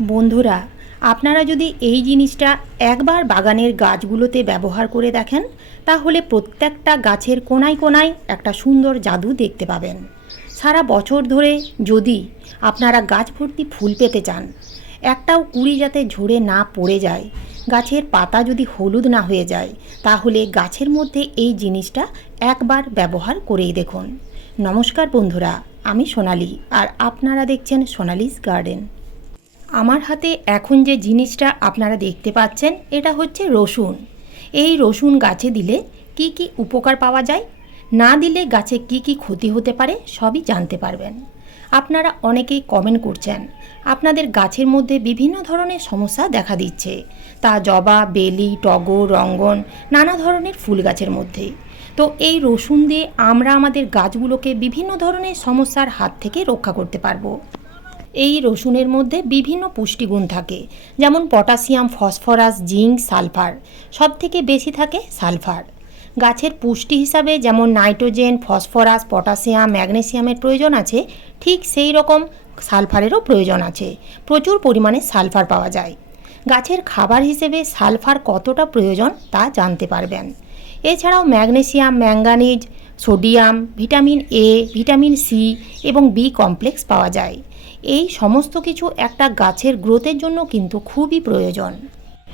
বন্ধুরা, আপনারা যদি এই জিনিসটা একবার বাগানের গাছগুলোতে ব্যবহার করে দেখেন, তাহলে প্রত্যেকটা গাছের কোনায় কোনায় একটা সুন্দর জাদু দেখতে পাবেন। সারা বছর ধরে যদি আপনারা গাছ ভর্তি ফুল পেতে চান, একটাও কুড়ি যাতে ঝরে না পড়ে যায়, গাছের পাতা যদি হলুদ না হয়ে যায়, তাহলে গাছের মধ্যে এই জিনিসটা একবার ব্যবহার করেই দেখুন। নমস্কার বন্ধুরা, আমি সোনালি, আর আপনারা দেখছেন সোনালিস গার্ডেন। আমার হাতে এখন যে জিনিসটা আপনারা দেখতে পাচ্ছেন, এটা হচ্ছে রসুন। এই রসুন গাছে দিলে কি কি উপকার পাওয়া যায়? না দিলে গাছে কি কি ক্ষতি হতে পারে, সবই জানতে পারবেন। আপনারা অনেকেই কমেন্ট করছেন, আপনাদের গাছের মধ্যে বিভিন্ন ধরনের সমস্যা দেখা দিচ্ছে। তা জবা, বেলি, টগর, রঙ্গন, নানা ধরনের ফুল গাছের মধ্যে। তো এই রসুন দিয়ে আমরা আমাদের গাছগুলোকে বিভিন্ন ধরনের সমস্যার হাত থেকে রক্ষা করতে পারব। এই রসুনের মধ্যে বিভিন্ন পুষ্টিগুণ থাকে, যেমন পটাশিয়াম, ফসফরাস, জিঙ্ক, সালফার। সব থেকে বেশি থাকে সালফার। গাছের পুষ্টি হিসাবে যেমন নাইট্রোজেন, ফসফরাস, পটাশিয়াম, ম্যাগনেসিয়ামের প্রয়োজন আছে, ঠিক সেই রকম সালফারেরও প্রয়োজন আছে। প্রচুর পরিমাণে সালফার পাওয়া যায়। গাছের খাবার হিসেবে সালফার কতটা প্রয়োজন তা জানতে পারবেন। এছাড়াও magnesium, manganese sodium, vitamin A vitamin C এবং বি কমপ্লেক্স পাওয়া যায়। এই সমস্ত কিছু একটা গাছের গ্রোথের জন্য কিন্তু খুবই প্রয়োজন।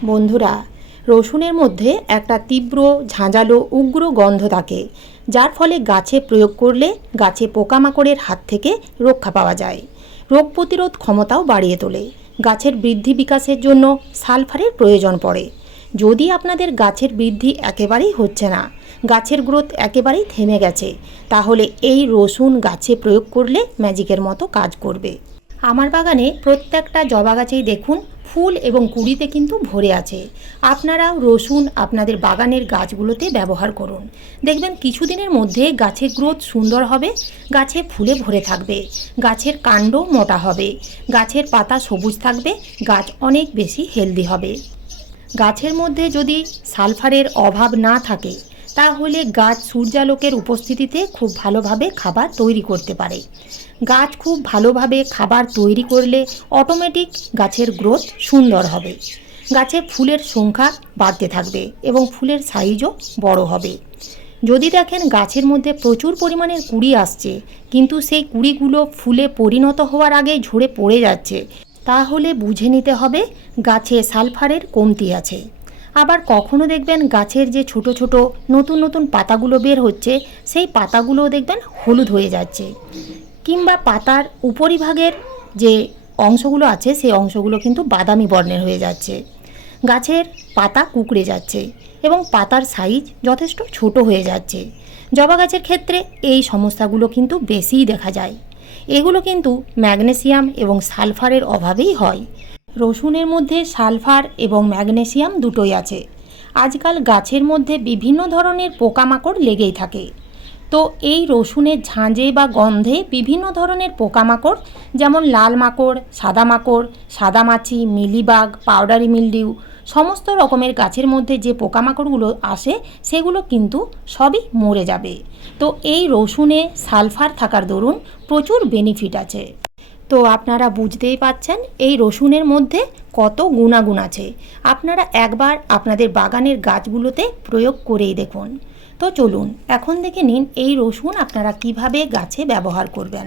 বন্ধুরা, রসুনের মধ্যে একটা তীব্র, ঝাঁঝালো, উগ্র গন্ধ থাকে, যার ফলে গাছে প্রয়োগ করলে গাছে পোকামাকড়ের হাত থেকে রক্ষা পাওয়া যায়। রোগ প্রতিরোধ ক্ষমতাও বাড়িয়ে তোলে। গাছের বৃদ্ধি বিকাশের জন্য সালফারের প্রয়োজন পড়ে। যদি আপনাদের গাছের বৃদ্ধি একেবারেই হচ্ছে না গাছের গ্রোথ একেবারেই থেমে গেছে। তাহলে এই রসুন গাছে প্রয়োগ করলে ম্যাজিকের মতো কাজ করবে। আমার বাগানে প্রত্যেকটা জবা গাছেই দেখুন, ফুল এবং কুড়িতে কিন্তু ভরে আছে। আপনারাও রসুন আপনাদের বাগানের গাছগুলোতে ব্যবহার করুন। দেখবেন কিছুদিনের মধ্যে গাছের গ্রোথ সুন্দর হবে, গাছে ফুলে ভরে থাকবে, গাছের কাণ্ড মোটা হবে, গাছের পাতা সবুজ থাকবে, গাছ অনেক বেশি হেলদি হবে। গাছের মধ্যে যদি সালফারের অভাব না থাকে তাহলে গাছ সূর্যালোকের উপস্থিতিতে খুব ভালোভাবে খাবার তৈরি করতে পারে। গাছ খুব ভালোভাবে খাবার তৈরি করলে অটোমেটিক গাছের গ্রোথ সুন্দর হবে। গাছে ফুলের সংখ্যা বাড়তে থাকবে এবং ফুলের সাইজও বড় হবে। যদি দেখেন গাছের মধ্যে প্রচুর পরিমাণের কুড়ি আসছে, কিন্তু সেই কুড়িগুলো ফুলে পরিণত হওয়ার আগেই ঝরে পড়ে যাচ্ছে, তাহলে বুঝে নিতে হবে গাছে সালফারের কমতি আছে। আবার কখনো দেখবেন গাছের যে ছোট ছোট নতুন নতুন পাতাগুলো বের হচ্ছে, সেই পাতাগুলো দেখবেন হলুদ হয়ে যাচ্ছে। কিংবা পাতার উপরিভাগের যে অংশগুলো আছে, সেই অংশগুলো কিন্তু বাদামি বর্ণের হয়ে যাচ্ছে। গাছের পাতা কুকড়ে যাচ্ছে এবং পাতার সাইজ যথেষ্ট ছোট হয়ে যাচ্ছে। জবা গাছের ক্ষেত্রে এই সমস্যাগুলো কিন্তু বেশিই দেখা যায়। এগুলো কিন্তু ম্যাগনেসিয়াম এবং সালফারের অভাবেই হয়। রসুনের মধ্যে সালফার এবং ম্যাগনেসিয়াম দুটোই আছে। আজকাল গাছের মধ্যে বিভিন্ন ধরনের পোকামাকড় লেগেই থাকে। তো এই রসুনের ঝাঁঝে বা গন্ধে বিভিন্ন ধরনের পোকামাকড় যেমন লাল মাকড়, সাদা মাকড়, সাদা মাছি, মিলিবাগ, পাউডারি মিলডিউ সমস্ত রকমের গাছের মধ্যে যে পোকামাকড়গুলো আসে সেগুলো কিন্তু সবই মরে যাবে। তো এই রসুনে সালফার থাকার দরুন প্রচুর বেনিফিট আছে। তো আপনারা বুঝতেই পাচ্ছেন, এই রসুনের মধ্যে কত গুণাগুণ আছে। আপনারা একবার আপনাদের বাগানের গাছগুলোতে প্রয়োগ করেই দেখুন। তো চলুন, এখন দেখে নিন এই রসুন আপনারা কীভাবে গাছে ব্যবহার করবেন।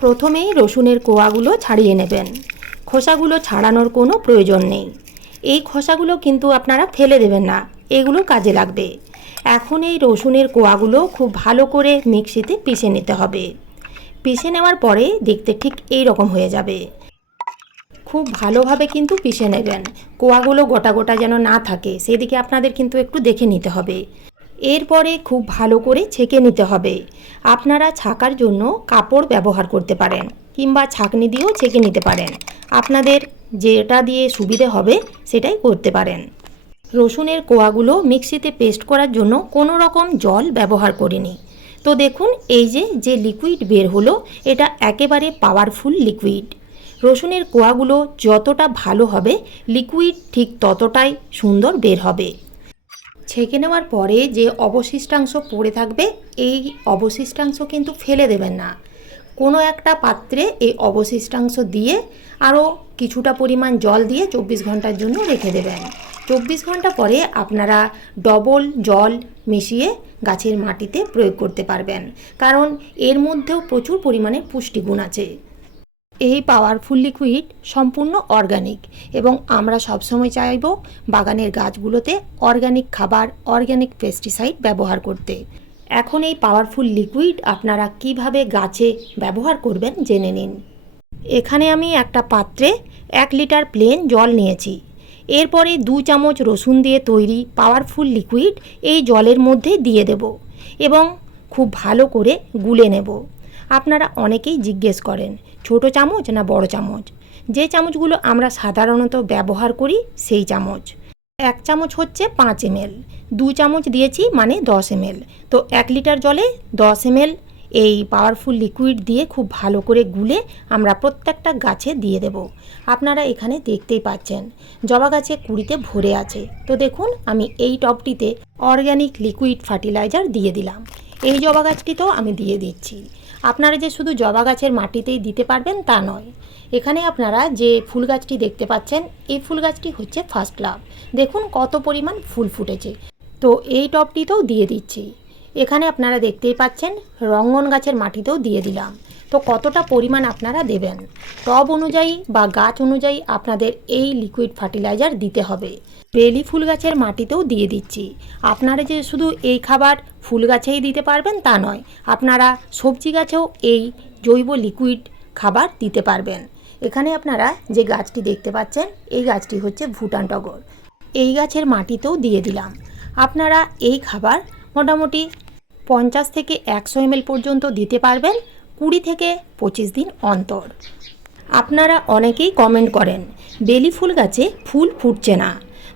প্রথমেই রসুনের কোয়াগুলো ছাড়িয়ে নেবেন। খোসাগুলো ছাড়ানোর কোনো প্রয়োজন নেই। এই খোসাগুলো কিন্তু আপনারা ফেলে দেবেন না, এগুলো কাজে লাগবে। এখন এই রসুনের কোয়াগুলো খুব ভালো করে মিক্সিতে পিষে নিতে হবে। পিষে নেওয়ার পরে দেখতে ঠিক এই রকম হয়ে যাবে। খুব ভালোভাবে কিন্তু পিষে নেবেন। কোয়াগুলো গোটা গোটা যেন না থাকে, সেদিকে আপনাদের কিন্তু একটু দেখে নিতে হবে। এরপরে খুব ভালো করে ছেঁকে নিতে হবে। আপনারা ছাকার জন্য কাপড় ব্যবহার করতে পারেন, কিংবা ছাকনি দিয়েও ছেঁকে নিতে পারেন। আপনাদের যেটা দিয়ে সুবিধে হবে সেটাই করতে পারেন। রসুনের কোয়াগুলো মিক্সিতে পেস্ট করার জন্য কোনো রকম জল ব্যবহার করিনি। তো দেখুন, এই যে যে লিকুইড বের হলো, এটা একেবারে পাওয়ারফুল লিকুইড রসুনের কোয়াগুলো যতটা ভালো হবে লিকুইড ঠিক ততটাই সুন্দর বের হবে। ছেঁকে নেওয়ার পরে যে অবশিষ্টাংশ পড়ে থাকবে, এই অবশিষ্টাংশ কিন্তু ফেলে দেবেন না। কোনো একটা পাত্রে এই অবশিষ্টাংশ দিয়ে আরও কিছুটা পরিমাণ জল দিয়ে চব্বিশ ঘণ্টার জন্য রেখে দেবেন। চব্বিশ ঘণ্টা পরে আপনারা ডবল জল মিশিয়ে গাছের মাটিতে প্রয়োগ করতে পারবেন, কারণ এর মধ্যেও প্রচুর পরিমাণে পুষ্টিগুণ আছে। এই পাওয়ারফুল লিকুইড সম্পূর্ণ অর্গানিক এবং আমরা সবসময় চাইব বাগানের গাছগুলোতে অর্গানিক খাবার অর্গানিক পেস্টিসাইড ব্যবহার করতে। এখন এই পাওয়ারফুল লিকুইড আপনারা কীভাবে গাছে ব্যবহার করবেন জেনে নিন। এখানে আমি একটা পাত্রে এক লিটার প্লেন জল নিয়েছি। এরপরে দু চামচ রসুন দিয়ে তৈরি পাওয়ারফুল লিকুইড এই জলের মধ্যে দিয়ে দেব এবং খুব ভালো করে গুলে নেব। আপনারা অনেকেই জিজ্ঞেস করেন, ছোট চামচ না বড় চামচ? যে চামচগুলো আমরা সাধারণত ব্যবহার করি সেই চামচ। এক চামচ হচ্ছে পাঁচ এমএল, দু চামচ দিয়েছি মানে দশ এমএল, তো এক লিটার জলে দশ এমএল এই পাওয়ারফুল লিকুইড দিয়ে খুব ভালো করে গুলে আমরা প্রত্যেকটা গাছে দিয়ে দেব। আপনারা এখানে দেখতেই পাচ্ছেন, জবা গাছে কুড়িতে ভরে আছে। তো দেখুন, আমি এই টবটিতে অর্গ্যানিক লিকুইড ফার্টিলাইজার দিয়ে দিলাম। এই জবা গাছটিতেও আমি দিয়ে দিচ্ছি। আপনারা যে শুধু জবা গাছের মাটিতেই দিতে পারবেন তা নয়। এখানে আপনারা যে ফুল গাছটি দেখতে পাচ্ছেন, এই ফুল গাছটি হচ্ছে ফার্স্ট লাভ দেখুন কত পরিমাণ ফুল ফুটেছে। তো এই টবটিতেও দিয়ে দিচ্ছি। এখানে আপনারা দেখতেই পাচ্ছেন, রঙ্গন গাছের মাটিতেও দিয়ে দিলাম। তো কতটা পরিমাণ আপনারা দেবেন? টব অনুযায়ী বা গাছ অনুযায়ী আপনাদের এই লিকুইড ফার্টিলাইজার দিতে হবে। বেলি ফুল গাছের মাটিতেও দিয়ে দিচ্ছি। আপনারা যে শুধু এই খাবার ফুল গাছেই দিতে পারবেন তা নয়, আপনারা সবজি গাছেও এই জৈব লিকুইড খাবার দিতে পারবেন। এখানে আপনারা যে গাছটি দেখতে পাচ্ছেন, এই গাছটি হচ্ছে ভুটান টগর। এই গাছের মাটিতেও দিয়ে দিলাম। আপনারা এই খাবার মোটামুটি পঞ্চাশ থেকে একশো এমএল পর্যন্ত দিতে পারবেন কুড়ি থেকে পঁচিশ দিন অন্তর। আপনারা অনেকেই কমেন্ট করেন, বেলি ফুল গাছে ফুল ফুটছে না।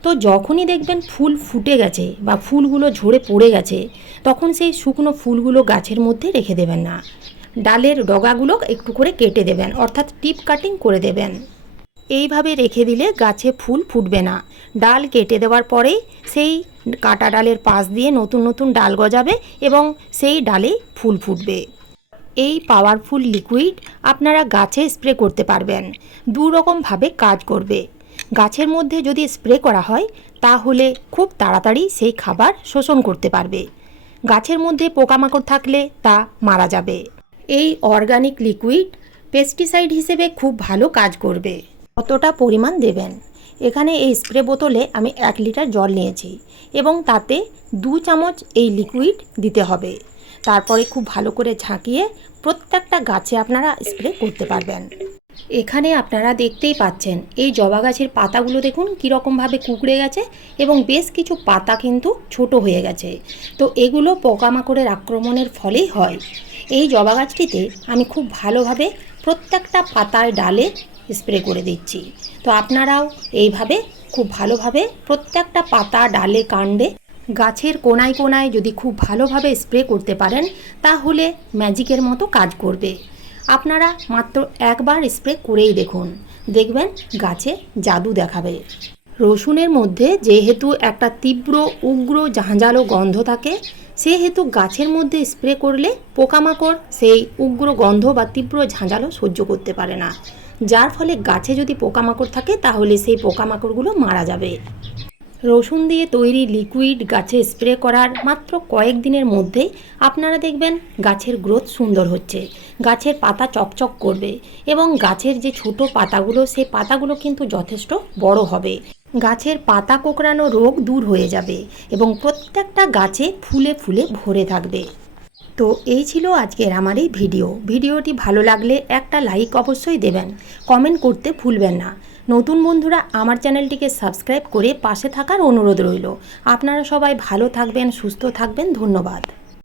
তো যখনই দেখবেন ফুল ফুটে গেছে বা ফুলগুলো ঝরে পড়ে গেছে, তখন সেই শুকনো ফুলগুলো গাছের মধ্যে রেখে দেবেন না। ডালের ডগাগুলো একটু করে কেটে দেবেন, অর্থাৎ টিপ কাটিং করে দেবেন। এইভাবে রেখে দিলে গাছে ফুল ফুটবে না। ডাল কেটে দেওয়ার পরেই সেই কাটা ডালের পাশ দিয়ে নতুন নতুন ডাল গজাবে এবং সেই ডালে ফুল ফুটবে। এই পাওয়ারফুল লিকুইড আপনারা গাছে স্প্রে করতে পারবেন। দু রকমভাবে কাজ করবে। গাছের মধ্যে যদি স্প্রে করা হয়, তাহলে খুব তাড়াতাড়ি সেই খাবার শোষণ করতে পারবে। গাছের মধ্যে পোকামাকড় থাকলে তা মারা যাবে। এই অর্গানিক লিকুইড পেস্টিসাইড হিসেবে খুব ভালো কাজ করবে। কতটা পরিমাণ দেবেন? এখানে এই স্প্রে বোতলে আমি এক লিটার জল নিয়েছি এবং তাতে দু চামচ এই লিকুইড দিতে হবে। তারপরে খুব ভালো করে ঝাঁকিয়ে প্রত্যেকটা গাছে আপনারা স্প্রে করতে পারবেন। এখানে আপনারা দেখতেই পাচ্ছেন, এই জবা গাছের পাতাগুলো দেখুন কীরকমভাবে কুকড়ে গেছে এবং বেশ কিছু পাতা কিন্তু ছোট হয়ে গেছে। তো এগুলো পোকামাকড়ের আক্রমণের ফলেই হয়। এই জবা গাছটিতে আমি খুব ভালোভাবে প্রত্যেকটা পাতায় ডালে স্প্রে করে দিচ্ছি। তো আপনারাও এইভাবে খুব ভালোভাবে প্রত্যেকটা পাতা, ডালে, কাণ্ডে গাছের কোনায় কোনায় যদি খুব ভালোভাবে স্প্রে করতে পারেন, তাহলে ম্যাজিকের মতো কাজ করবে। আপনারা মাত্র একবার স্প্রে করেই দেখুন। দেখবেন গাছে জাদু দেখাবে। রসুনের মধ্যে যেহেতু একটা তীব্র, উগ্র ঝাঁঝালো গন্ধ থাকে, সেহেতু গাছের মধ্যে স্প্রে করলে পোকামাকড় সেই উগ্র গন্ধ বা তীব্র ঝাঁঝালো সহ্য করতে পারে না। যার ফলে গাছে যদি পোকামাকড় থাকে, তাহলে সেই পোকামাকড়গুলো মারা যাবে। রসুন দিয়ে তৈরি লিকুইড গাছে স্প্রে করার মাত্র কয়েক দিনের মধ্যেই আপনারা দেখবেন গাছের গ্রোথ সুন্দর হচ্ছে। গাছের পাতা চকচক করবে এবং গাছের যে ছোট পাতাগুলো সেই পাতাগুলো কিন্তু যথেষ্ট বড় হবে। গাছের পাতা কোঁকড়ানো রোগ দূর হয়ে যাবে এবং প্রত্যেকটা গাছে ফুলে ফুলে ভরে থাকবে। তো এই ছিল আজকের আমার এই ভিডিও। ভিডিওটি ভালো লাগলে একটা লাইক অবশ্যই দেবেন। কমেন্ট করতে ভুলবেন না। নতুন বন্ধুরা আমার চ্যানেলটিকে সাবস্ক্রাইব করে পাশে থাকার অনুরোধ রইল। আপনারা সবাই ভালো থাকবেন, সুস্থ থাকবেন। ধন্যবাদ।